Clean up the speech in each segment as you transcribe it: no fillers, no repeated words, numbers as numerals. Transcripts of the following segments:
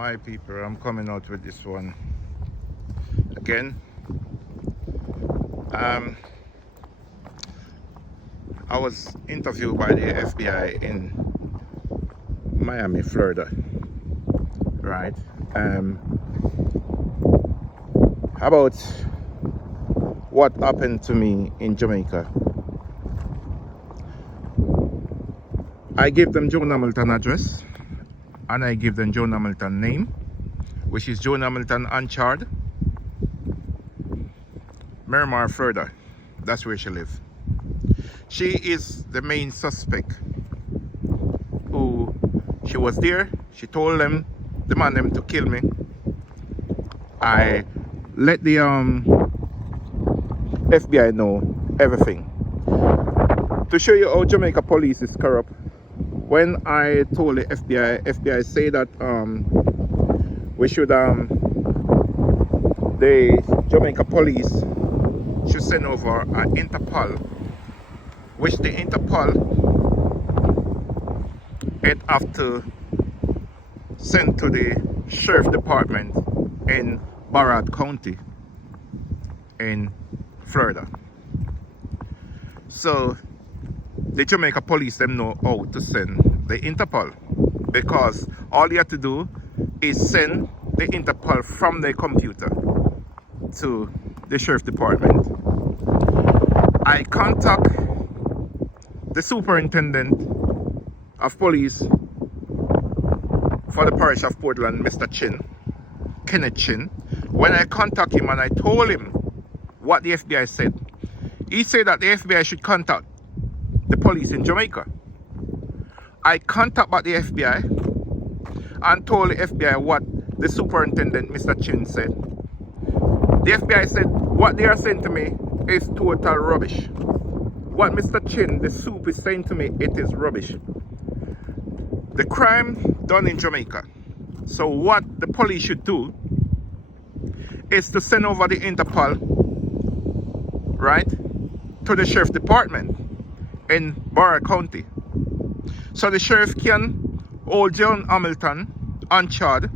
My people, I'm coming out with this one again. I was interviewed by the FBI in Miami, Florida, right? About what happened to me in Jamaica. I gave them Joe Hamilton address, and I give them Joe Hamilton name, which is Joe Hamilton Anchard, Miramar, Florida. That's where she lives. She is the main suspect. Who she was there. She told them, demand them to kill me. I let the FBI know everything. To show you how Jamaica police is corrupt. When I told the FBI say that we should the Jamaica police should send over an Interpol, which the Interpol it have to send to the sheriff department in Barrett County in Florida. So the Jamaica police them know how to send the Interpol, because all you have to do is send the Interpol from their computer to the sheriff department. I contact the superintendent of police for the parish of Portland, Mr. Kenneth Chin. When I contact him and I told him what the FBI said, he said that the FBI should contact the police in Jamaica. I contacted back the FBI and told the FBI what the superintendent, Mr. Chin, said. The FBI said what they are saying to me is total rubbish. What Mr. Chin, the soup, is saying to me, it is rubbish. The crime done in Jamaica. So what the police should do is to send over the Interpol, right, to the sheriff department in Barrett County. So the sheriff can hold John Hamilton Anchard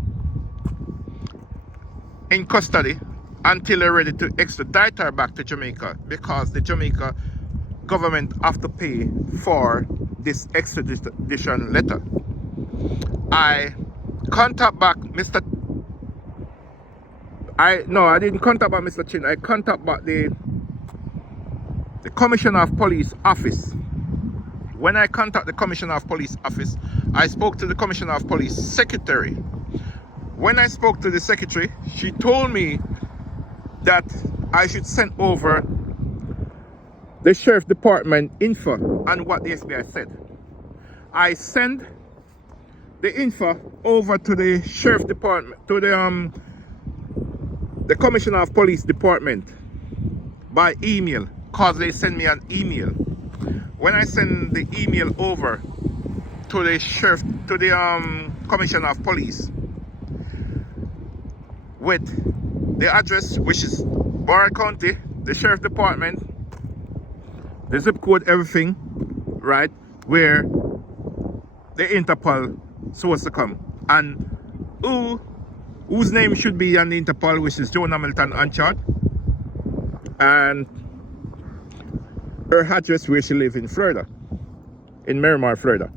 in custody until they're ready to extradite her back to Jamaica, because the Jamaica government have to pay for this extradition letter. I contact back I didn't contact back Mr. Chin. I contact back the Commissioner of Police office. When I contact the Commissioner of Police office, I spoke to the Commissioner of Police secretary. When I spoke to the secretary, she told me that I should send over the sheriff department info and what the FBI said. I send the info over to the sheriff department, to the Commissioner of Police department by email, cause they send me an email. When I send the email over to the sheriff, to the Commissioner of Police with the address, which is Barrett County, the sheriff department, the zip code, everything, right, where the Interpol supposed to come, and whose name should be on the Interpol, which is Joe Hamilton Anchard, and her address where she lives in Florida, in Miramar, Florida.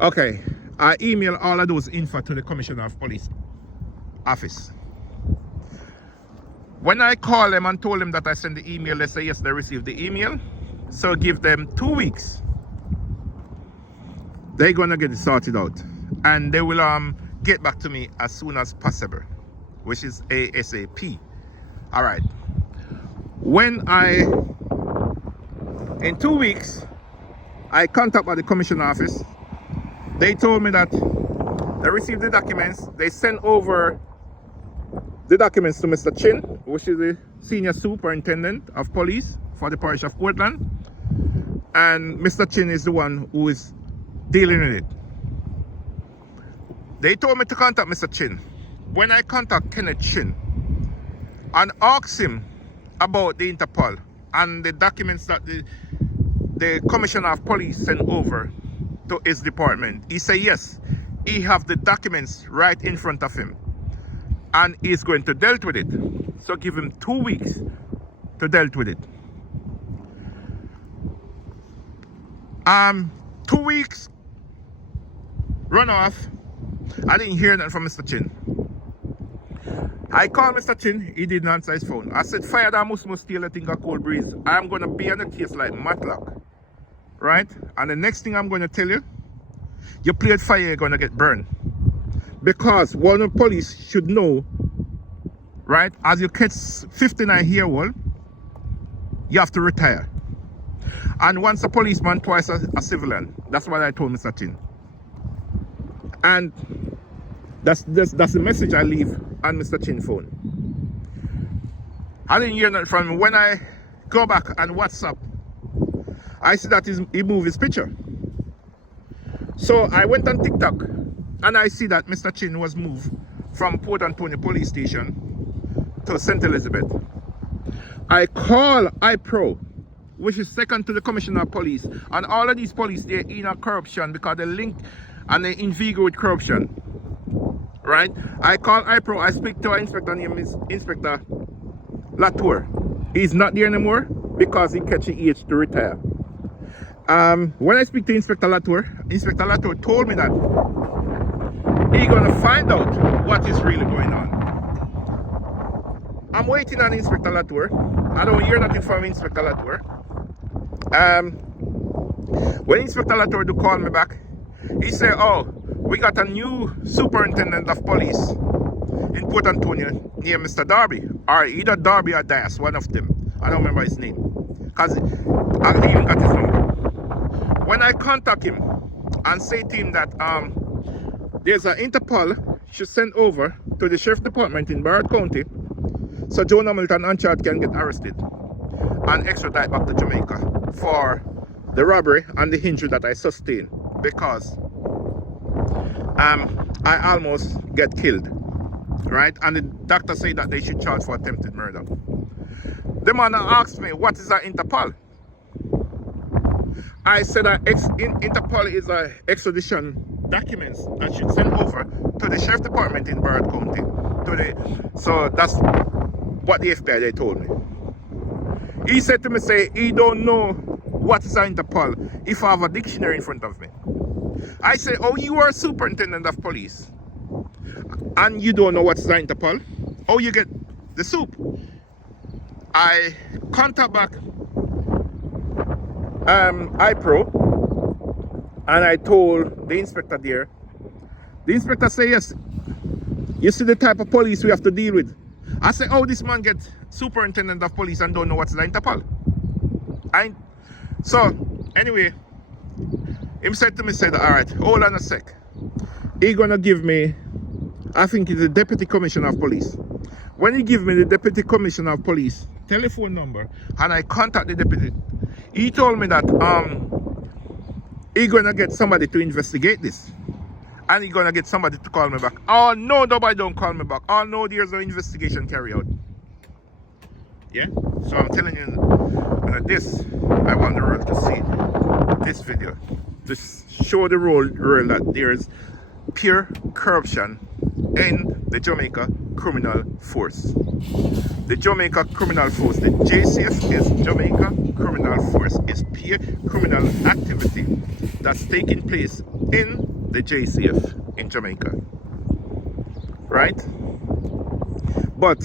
Okay, I email all of those info to the Commissioner of Police office. When I call them and told them that I sent the email, they say yes, they received the email. So give them 2 weeks. They're gonna get it sorted out, and they will get back to me as soon as possible, which is ASAP. All right. When in 2 weeks, I contact by the commissioner office. They told me that they received the documents. They sent over the documents to Mr. Chin, which is the senior superintendent of police for the parish of Portland. And Mr. Chin is the one who is dealing with it. They told me to contact Mr. Chin. When I contact Kenneth Chin and ask him about the Interpol and the documents that the Commissioner of Police sent over to his department, he said yes, he have the documents right in front of him. And he's going to deal with it. So give him 2 weeks to deal with it. 2 weeks run off. I didn't hear that from Mr. Chin. I called Mr. Chin, he didn't answer his phone. I said, fire that must steal a thing of cold breeze. I'm gonna be on the case like Matlock. Right? And the next thing I'm gonna tell you, you played fire, you're gonna get burned. Because one of the police should know, right? As you catch 59-year-old, you have to retire. And once a policeman, twice a civilian. That's what I told Mr. Chin. And that's the message I leave on Mr. Chin's phone. I didn't hear that from him. When I go back on WhatsApp, I see that he moved his picture. So I went on TikTok and I see that Mr. Chin was moved from Port Antonio Police Station to St. Elizabeth. I call iPro, which is second to the Commissioner of Police, and all of these police, they're in a corruption because they link and they invigorate with corruption. Right? I call iPro, I speak to our inspector, name is Inspector Latour. He's not there anymore because he catch the age to retire. When I speak to Inspector Latour told me that he's gonna find out what is really going on. I'm waiting on Inspector Latour. I don't hear nothing from Inspector Latour. When Inspector Latour do call me back, he said, oh, we got a new superintendent of police in Port Antonio named Mr. Darby, or either Darby or Dias, one of them. I don't remember his name, because I even got his number. When I contact him and say to him that there's an Interpol should send over to the Sheriff Department in Barrett County so Joe Hamilton and Chad can get arrested and extradite back to Jamaica for the robbery and the injury that I sustained, because I almost get killed, right? And the doctor said that they should charge for attempted murder. The man asked me, what is an Interpol? I said that Interpol is a extradition documents that should send over to the Sheriff Department in Barrett County. So that's what the FBI they told me. He said to me, say, he don't know what is an Interpol if I have a dictionary in front of me. I say, oh, you are a superintendent of police and you don't know what's an Interpol? Oh, you get the soup. I contact back iPro and I told the inspector there. The inspector said, yes, you see the type of police we have to deal with. I say, oh, this man gets superintendent of police and don't know what's the Interpol. So anyway, him said to me, said, all right, hold on a sec. He gonna give me, I think it's the deputy commissioner of police. When he give me the deputy commissioner of police telephone number and I contact the deputy, he told me that he gonna get somebody to investigate this. And he gonna get somebody to call me back. Oh no, nobody don't call me back. Oh no, there's no investigation carry out. Yeah? So I'm telling you this, I want the world to see this video. To show the world that there is pure corruption in the Jamaica Criminal Force. The Jamaica Criminal Force, the JCF is Jamaica Criminal Force. It's pure criminal activity that's taking place in the JCF in Jamaica. Right? But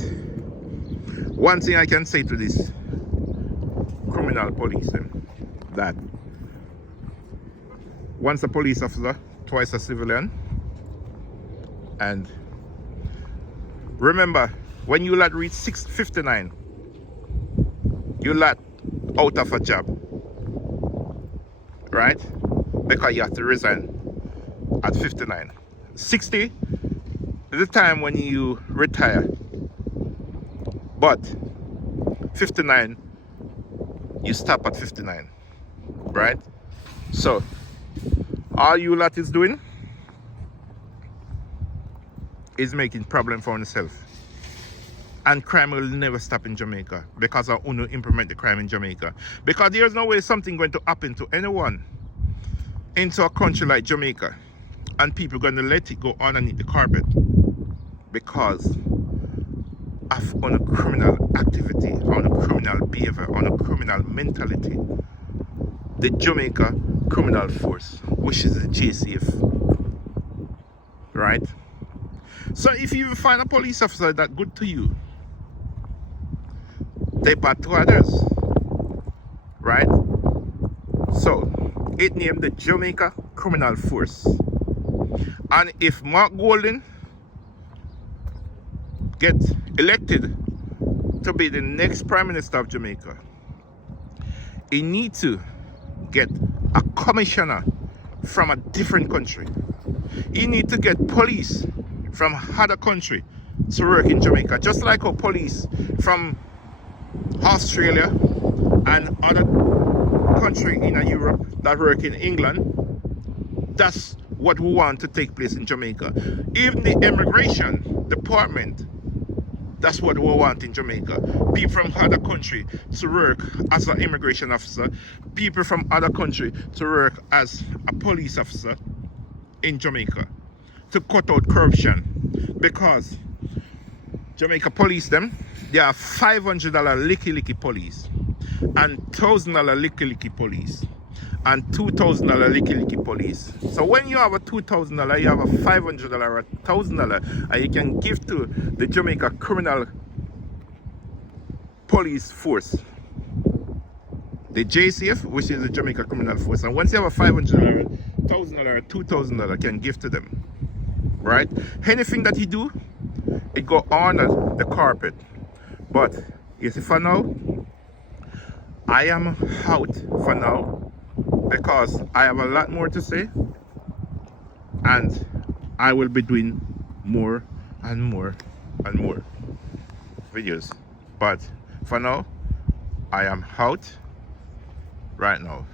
one thing I can say to this criminal police, that once a police officer, twice a civilian. And remember, when you lot reach 6:59, you lot out of a job, right? Because you have to resign at 59. 60 is the time when you retire, but 59, you stop at 59, right? So all you lot is doing is making problem for yourself. And crime will never stop in Jamaica because of UNO implement the crime in Jamaica. Because there's no way something going to happen to anyone into a country like Jamaica and people going to let it go underneath the carpet because of on a criminal activity, on a criminal behavior, on a criminal mentality. The Jamaica Criminal Force, which is the JCF, right? So if you find a police officer that good to you, they bad to others, right? So it named the Jamaica Criminal Force. And if Mark Golden get elected to be the next Prime Minister of Jamaica, he need to get a commissioner from a different country. He need to get police from other country to work in Jamaica, just like our police from Australia and other country in Europe that work in England. That's what we want to take place in Jamaica. Even the immigration department, that's what we want in Jamaica. People from other country to work as an immigration officer, people from other country to work as a police officer in Jamaica, to cut out corruption. Because Jamaica police them, they are $500 licky police, and $1,000 licky police, and $2,000 licky police. So when you have a $2,000, you have a $500 or $1,000, and you can give to the Jamaica Criminal Police Force, the JCF, which is the Jamaica Criminal Force. And once you have a $500, $1,000, or $2,000, can give to them, right? Anything that you do, it go on the carpet. But you see, for now, I am out for now, because I have a lot more to say, and I will be doing more and more and more videos. But for now, I am out right now.